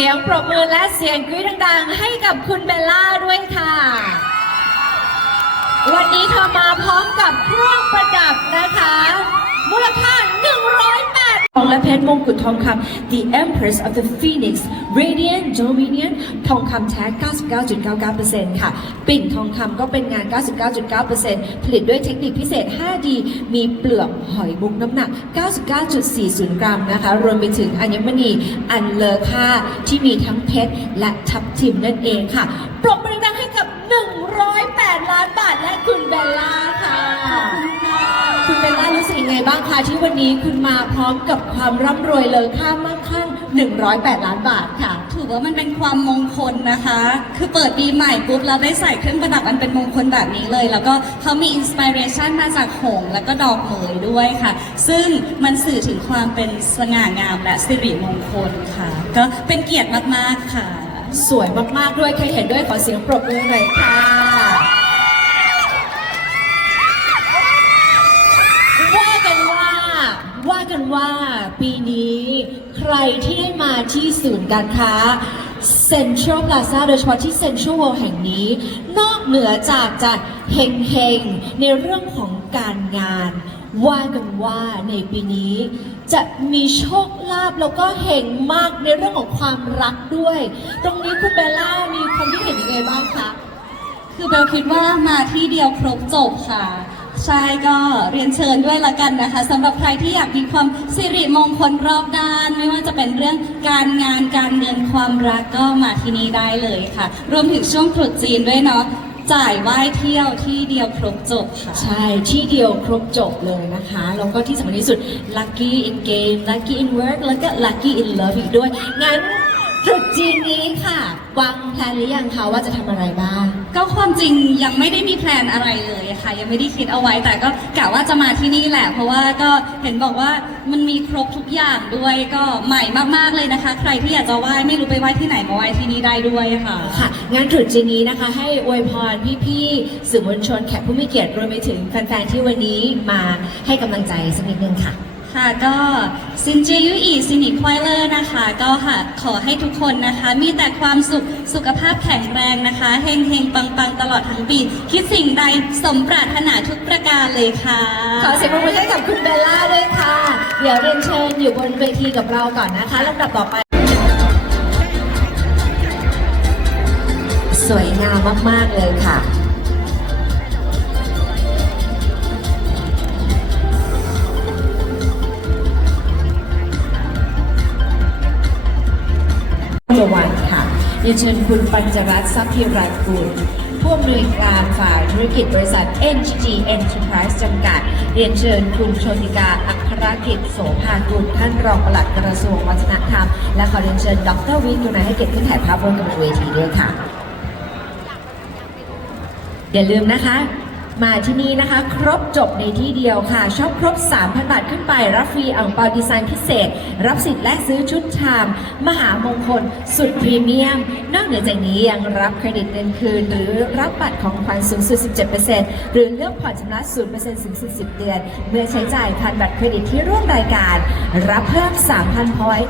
สียงปรบมือและเสียงกรี๊ดดังๆ ให้กับคุณเบลล่าด้วยค่ะ วันนี้เธอมาพร้อมกับเครื่องประดับนะคะ มูลค่า 108ท องและเพชรมงกุฎทองคำ The Empress of the Phoenix Radiant Dominion ทองคำแท้ 99.99%ค่ะ ปิ่นทองคำก็เป็นงาน 99.9%ผลิตด้วยเทคนิคพิเศษ 5D มีเปลือกหอยมุกน้ำหนัก 99.40 กรัมนะคะ รวมไปถึงอัญมณีอันเลอค่าที่มีทั้งเพชรและทับทิมนั่นเองค่ะ ปรบมือดังให้กับ 108 ล้านบาทและคุณเบลล่า ไงบ้างคะที่วันนี้คุณมาพร้อมกับความร่ำรวยเลอค่ามากขั้น108 ล้านบาทค่ะ ถือว่ามันเป็นความมงคลนะคะ คือเปิดปีใหม่ปุ๊บเราได้ใส่เครื่องประดับอันเป็นมงคลแบบนี้เลย แล้วก็เขามีอินสปิเรชันมาจากหงส์แล้วก็ดอกเหมยด้วยค่ะ ซึ่งมันสื่อถึงความเป็นสง่างามและสิริมงคลค่ะ ก็เป็นเกียรติมาก ๆ ค่ะ สวยมาก ๆ ด้วยใครเห็นด้วยขอเสียงปรบมือหน่อยค่ะ ว่ากัน ว่ากันว่าปีนี้ใครที่ได้มาที่ศูนย์การค้า Central Plaza โดยเฉพาะที่ Central World แห่งนี้ นอกเหนือจากจะเฮงเฮงๆ ในเรื่องของการงาน ว่ากันว่าในปีนี้ จะมีโชคลาภแล้วก็เฮงมากในเรื่องของความรักด้วย ตรงนี้คุณเบลล่ามีความคิดเห็นยังไงบ้างคะ คือเบลคิดว่ามาที่เดียวครบจบค่ะ ใช่ก็เรียนเชิญด้วยละกันนะคะสำหรับใครที่อยากมีความสิริมงคลรอบด้าน ไม่ว่าจะเป็นเรื่องการงานการเงินความรักก็มาที่นี่ได้เลยค่ะ รวมถึงช่วงตรุษจีนด้วยเนาะจ่ายไหว้เที่ยวที่เดียวครบจบค่ะ ใช่ที่เดียวครบจบเลยนะคะแล้วก็ที่สำคัญที่สุด lucky in game lucky in work แล้วก็ lucky in love อีกด้วยงั้น ตรุษจีนนี้ค่ะ วางแผนหรือยังคะว่าจะทำอะไรบ้าง ก็ความจริงยังไม่ได้มีแพลนอะไรเลยค่ะ ยังไม่ได้คิดเอาไว้แต่ก็กะว่าจะมาที่นี่แหละ เพราะว่าก็เห็นบอกว่ามันมีครบทุกอย่างด้วยก็ใหม่มากๆเลยนะคะ ใครที่อยากจะไหว้ไม่รู้ไปไหว้ที่ไหนมาไหว้ที่นี่ได้ด้วยค่ะ ค่ะงานตรุษจีนนี้นะคะ ให้อวยพรพี่ๆสื่อมวลชนแขกผู้มีเกียรติรวมไปถึงแฟนๆที่วันนี้มาให้กำลังใจสักนิดนึงค่ะ ค่ะก็ซินเจยุอีซินิควายเลอร์นะคะ ก็ค่ะขอให้ทุกคนนะคะ มีแต่ความสุขสุขภาพแข็งแรงนะคะเฮงเฮงปังปังตลอดทั้งปี คิดสิ่งใดสมปรารถนาทุกประการเลยค่ะ ขอเสียงปรบมือให้กับคุณเบลล่าด้วยค่ะ เดี๋ยวเรียนเชิญอยู่บนเวทีกับเราก่อนนะคะลำดับต่อไป สวยงามมาก ๆ เลยค่ะ ยนเชิญคุณปัญจรัตน์ทรัพย์พิรัตน์กุลผู้อำนวยการฝ่ายธุรกิจบริษัท NGG Enterprise จำกัด เรียนเชิญคุณโชติกาอัครกิจโสภากุลท่านรองปลัดกระทรวงวัฒนธรรม และขอเรียนเชิญดรวิทย์กุณาให้เกียรติขึ้นถ่ายภาพร่วมกับบนเวทีด้วยค่ะ อย่าลืมนะคะ มาที่นี่นะคะ ครบจบในที่เดียวค่ะช็อปครบ 3,000 บาทขึ้นไป รับฟรีอ่างเปาดีไซน์พิเศษ รับสิทธิ์แลกซื้อชุดชาม มหามงคล สุดพรีเมียม นอกเหนือจากนี้ยังรับเครดิตเงินคืน หรือรับบัตรของขวัญสูงสุด 17%หรือเลือกผ่อนชำระ0%สูงสุด10เดือน เมื่อใช้จ่ายผ่านบัตรเครดิตที่ร่วมรายการ รับเพิ่ม 3,000พอยต์